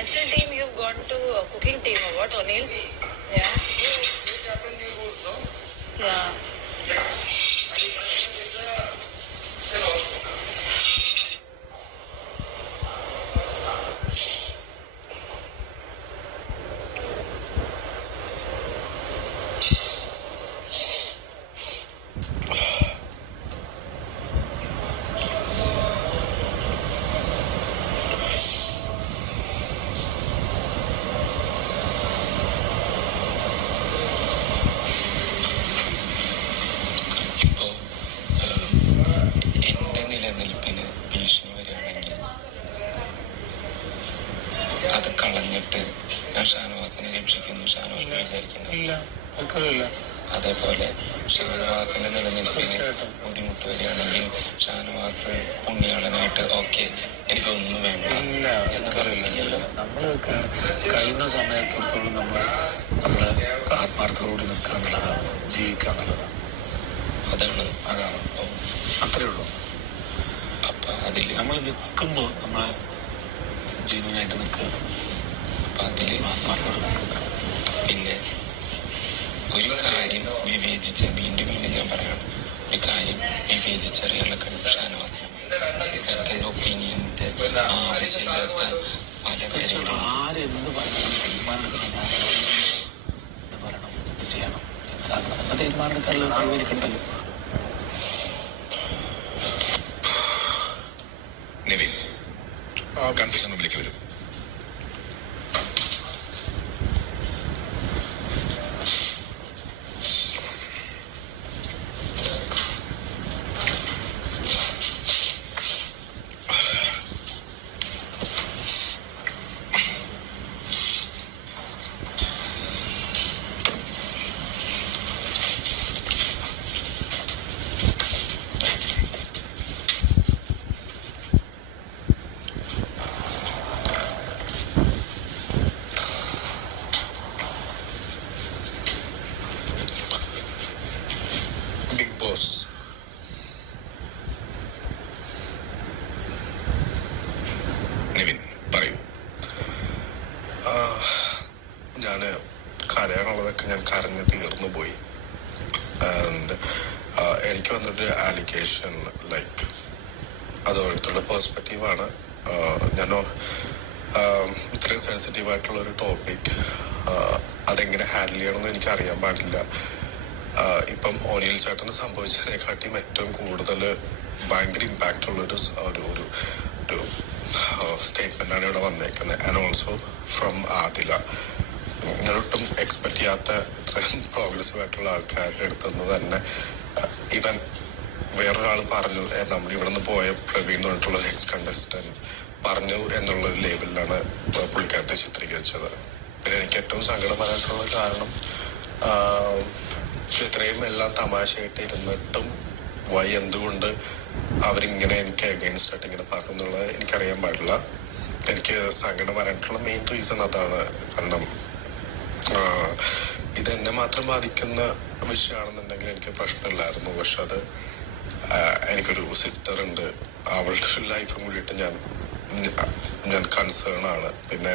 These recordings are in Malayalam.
national team, you've gone to a cooking team or what, O'Neill? Yeah. Yeah. അത് കളഞ്ഞിട്ട് ഞാൻ ഷാനവാസിനെ രക്ഷിക്കുന്നു ഷാനവാസ് വിചാരിക്കുന്നില്ല. അതേപോലെ ഷാനവാസിന്റെ നിലനിൽപ്പിന് ബുദ്ധിമുട്ട് വരികയാണെങ്കിൽ ഷാനവാസ് പുണ്യാളനായിട്ട് ഓക്കെ എനിക്കൊന്നും വേണ്ട എനിക്കറിയില്ലല്ലോ. നമ്മൾ കഴിയുന്ന സമയത്തോടത്തോളം നമ്മള് ആത്മാർത്ഥതയോടെ നിൽക്കുക എന്നുള്ളതാണ്, ജീവിക്കുക എന്നുള്ളതാണ്. അതാണ് അത്രേ ഉള്ളൂ. അപ്പൊ അതിൽ നമ്മൾ നിൽക്കുമ്പോൾ നമ്മളെ ജീവനായിട്ട് നിൽക്കുക. അപ്പൊ അതില് പിന്നെ ഒരു കാര്യം വിവേചിച്ച് വീണ്ടും ഞാൻ പറയണം, ഒരു കാര്യം വിവേചിച്ചറിയാനുള്ള കഴിവ് ഷാനവാസിന്. സെക്കൻഡ് ഒപ്പീനിയന്റെ ആവശ്യമില്ലാത്ത പല കാര്യങ്ങളും ആരെന്ത് പറയണം, ചെയ്യണം, എന്താക്കണം, തീരുമാനമെടുക്കാനുള്ള കഴിവിരിക്കണ്ടല്ലോ. നിവിൻ കൺഫ്യൂഷൻ മുമ്പിലേക്ക് വരും. ബിഗ് ബോസ് നിവിൻ പറയൂ. ഞാൻ കരയാനുള്ളതൊക്കെ ഞാൻ കരഞ്ഞ് തീർന്നു പോയി. ആൻഡ് എനിക്ക് വന്നിട്ട് ആലിഗേഷൻ ലൈക്ക് അത് ഓരോരുത്തരുടെ പേഴ്സ്പെക്റ്റീവാണ്. ഞാൻ ഇത്രയും സെൻസിറ്റീവായിട്ടുള്ള ഒരു ടോപ്പിക് അതെങ്ങനെ ഹാൻഡിൽ ചെയ്യണമെന്ന് എനിക്ക് അറിയാൻ പാടില്ല. ഇപ്പം ഓനിൽ ചേട്ടന് സംഭവിച്ചതിനെക്കാട്ടിയും ഏറ്റവും കൂടുതൽ ഭയങ്കര ഇമ്പാക്റ്റ് ഉള്ളൊരു ഒരു സ്റ്റേറ്റ്മെന്റാണ് ഇവിടെ വന്നേക്കുന്നത്. And also from Adila. ഞാനൊട്ടും എക്സ്പെക്ട് ചെയ്യാത്ത ഇത്രയും പ്രോഗ്രസീവ് ആയിട്ടുള്ള ആൾക്കാരുടെ അടുത്തുനിന്ന് തന്നെ ഈവൻ വേറൊരാൾ പറഞ്ഞു, നമ്മൾ ഇവിടെ നിന്ന് പോയ പ്രവീൺ എന്ന് പറഞ്ഞിട്ടുള്ള എക്സ് കണ്ടസ്റ്റന്റ് പറഞ്ഞു എന്നുള്ളൊരു ലേബലിലാണ് പുള്ളിക്കാരത്തെ ചിത്രീകരിച്ചത്. പിന്നെ എനിക്ക് ഏറ്റവും സങ്കടമായിട്ടുള്ള കാരണം ഇത്രയും എല്ലാം തമാശയായിട്ട് ഇരുന്നിട്ടും എന്തുകൊണ്ട് അവരിങ്ങനെ എനിക്ക് അഗെയിൻസ്റ്റ് ആയിട്ട് ഇങ്ങനെ പറഞ്ഞു എന്നുള്ളത് എനിക്കറിയാൻ പാടില്ല. എനിക്ക് സങ്കടം വരാനായിട്ടുള്ള മെയിൻ റീസൺ അതാണ്. കാരണം ഇതെന്നെ മാത്രം ബാധിക്കുന്ന വിഷയമാണെന്നുണ്ടെങ്കിൽ എനിക്ക് പ്രശ്നമില്ലായിരുന്നു. പക്ഷെ അത് എനിക്കൊരു സിസ്റ്റർ ഉണ്ട്, അവളുടെ ലൈഫും കൂടിയിട്ട് ഞാൻ കൺസേൺ ആണ്. പിന്നെ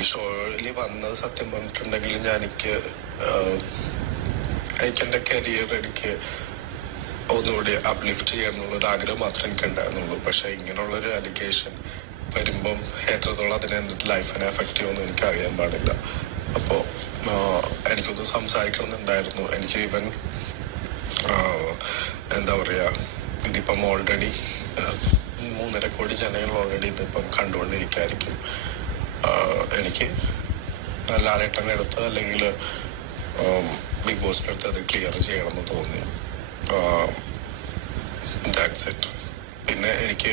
ഈ ഷോയിൽ വന്നത് സത്യം പറഞ്ഞിട്ടുണ്ടെങ്കിൽ എനിക്ക് എൻ്റെ കരിയർ എനിക്ക് ഒന്നുകൂടി അപ്ലിഫ്റ്റ് ചെയ്യാനുള്ളൊരു ആഗ്രഹം മാത്രമേ എനിക്ക് ഉണ്ടായിരുന്നുള്ളൂ. പക്ഷെ ഇങ്ങനെയുള്ളൊരു അലിഗേഷൻ വരുമ്പം എത്രത്തോളം അതിനെ എൻ്റെ ലൈഫിനെ എഫക്റ്റ് ചെയ്യുമെന്ന് എനിക്ക് അറിയാൻ പാടില്ല. അപ്പോൾ എനിക്കൊന്ന് സംസാരിക്കണമെന്നുണ്ടായിരുന്നു. എനിക്ക് ഈവൻ എന്താ പറയുക, ഇതിപ്പം ഓൾറെഡി 3.5 കോടി ജനങ്ങൾ ഓൾറെഡി ഇതിപ്പം കണ്ടുകൊണ്ടിരിക്കായിരിക്കും. എനിക്ക് ലാലേട്ടൻ്റെ അടുത്ത് അല്ലെങ്കിൽ ബിഗ് ബോസിൻ്റെ അടുത്ത് അത് ക്ലിയർ ചെയ്യണമെന്ന് തോന്നി. That's it. പിന്നെ എനിക്ക്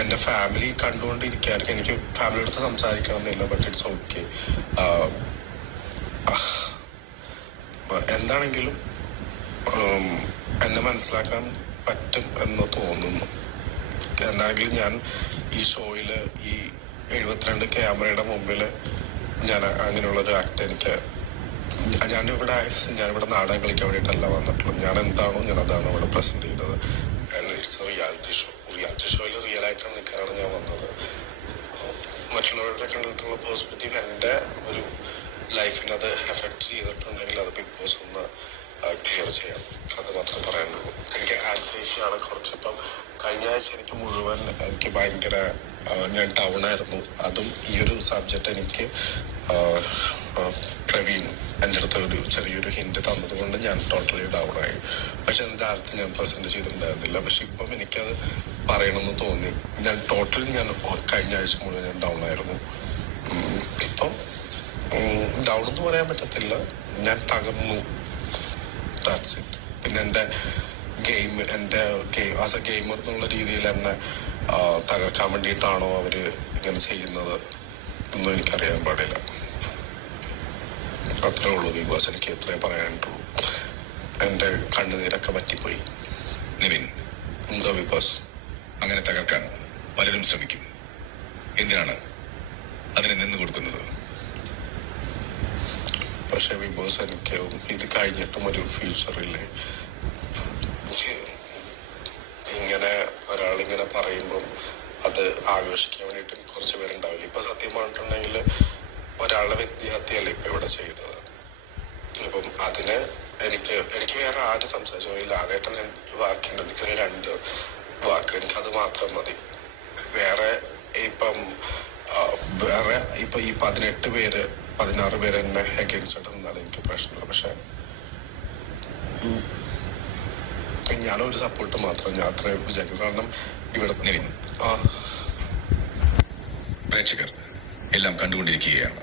എൻ്റെ ഫാമിലി കണ്ടുകൊണ്ടിരിക്കായിരിക്കും. എനിക്ക് ഫാമിലിയുടെ അടുത്ത് സംസാരിക്കണം എന്നില്ല. But it's okay. എന്താണെങ്കിലും എന്നെ മനസ്സിലാക്കാൻ പറ്റും എന്ന് തോന്നുന്നു. എന്താണെങ്കിലും ഞാൻ ഈ ഷോയിൽ ഈ 72 ക്യാമറയുടെ മുമ്പിൽ ഞാൻ അങ്ങനെയുള്ളൊരു ആക്ട് എനിക്ക് ഞാനിവിടെ നാടകം കളിക്കാൻ വേണ്ടിയിട്ടല്ല വന്നിട്ടുള്ളത്. ഞാൻ എന്താണോ ഞാൻ അതാണ് ഇവിടെ പ്രസന്റ് ചെയ്തത്. It's A reality show. Reality ഷോയിൽ റിയൽ ആയിട്ടാണ് നിൽക്കാനാണ് ഞാൻ വന്നത്. മറ്റുള്ളവരുടെ കണ്ടിട്ടുള്ള പേഴ്സ്പെക്റ്റീവ് എൻ്റെ ഒരു ലൈഫിനെ അത് എഫക്റ്റ് ചെയ്തിട്ടുണ്ടെങ്കിൽ അത് ബിഗ് ബോസ് ഒന്ന് ക്ലിയർ ചെയ്യാം. അത് മാത്രം പറയാനുള്ളൂ. എനിക്ക് ആൻസൈറ്റിയാണ് കുറച്ചിപ്പം. കഴിഞ്ഞ ആഴ്ച എനിക്ക് മുഴുവൻ എനിക്ക് ഭയങ്കര ഞാൻ ഡൗൺ ആയിരുന്നു. അതും ഈ ഒരു സബ്ജക്റ്റ് എനിക്ക് പ്രവീൺ എൻ്റെ അടുത്ത് ഒരു ചെറിയൊരു ഹിന്റ് തന്നത് കൊണ്ട് ഞാൻ ടോട്ടലി ഡൗൺ ആയി. പക്ഷെ അതിൻ്റെ അർത്ഥം ഞാൻ പ്രസന്റ് ചെയ്തിട്ടുണ്ടായിരുന്നില്ല. പക്ഷെ ഇപ്പം എനിക്കത് പറയണമെന്ന് തോന്നി. ഞാൻ കഴിഞ്ഞ ആഴ്ച മുഴുവൻ ഞാൻ ഡൗൺ ആയിരുന്നു. ഇപ്പം ഡൗൺ എന്ന് പറയാൻ പറ്റത്തില്ല, ഞാൻ തകർന്നു. That's it. പിന്നെ എൻ്റെ ആസ് എ ഗെയിമർ എന്നുള്ള രീതിയിൽ എന്നെ തകർക്കാൻ വേണ്ടിയിട്ടാണോ അവർ ഇങ്ങനെ ചെയ്യുന്നത് ഒന്നും എനിക്കറിയാൻ പാടില്ല. അത്രേ ഉള്ളൂ ബിഗ് ബോസ്. എനിക്ക് എത്രേ പറയാനുള്ളൂ. എൻ്റെ കണ്ണുനീരൊക്കെ പറ്റിപ്പോയി. നിവിൻ, എന്താ ബിഗ് ബോസ്? അങ്ങനെ തകർക്കാൻ പലരും ശ്രമിക്കും. എന്തിനാണ് അതിനെ നിന്ന് കൊടുക്കുന്നത്? പക്ഷെ ബിഗ് ബോസ് എനിക്ക് ഇത് കഴിഞ്ഞിട്ടും ഒരു ഫ്യൂച്ചറില്ലേ? ഇങ്ങനെ ഒരാളിങ്ങനെ പറയുമ്പം അത് ആഘോഷിക്കാൻ വേണ്ടിയിട്ട് കുറച്ച് പേരുണ്ടാവില്ല. ഇപ്പൊ സത്യം പറഞ്ഞിട്ടുണ്ടെങ്കിൽ ഒരാളുടെ വ്യക്തിഹത്യയല്ല ഇപ്പൊ ഇവിടെ ചെയ്തത്. അപ്പം അതിന് എനിക്ക് വേറെ ആരും സംസാരിച്ചു. ലാലേട്ടൻ വാക്കുണ്ട്, എനിക്കൊരു 2 വാക്ക്, എനിക്കത് മാത്രം മതി. വേറെ ഇപ്പൊ ഈ 16 പേര് എന്നെ അഗേൻസ്റ്റ് ആയിട്ട് നിന്നാലും എനിക്ക് പ്രശ്നമില്ല. പക്ഷെ ഞാനൊരു സപ്പോർട്ട് മാത്രം ഞാൻ അത്ര വിചാരിക്കും. കാരണം ഇവിടെ നിവിൻ, പ്രേക്ഷകർ എല്ലാം കണ്ടുകൊണ്ടിരിക്കുകയാണ്.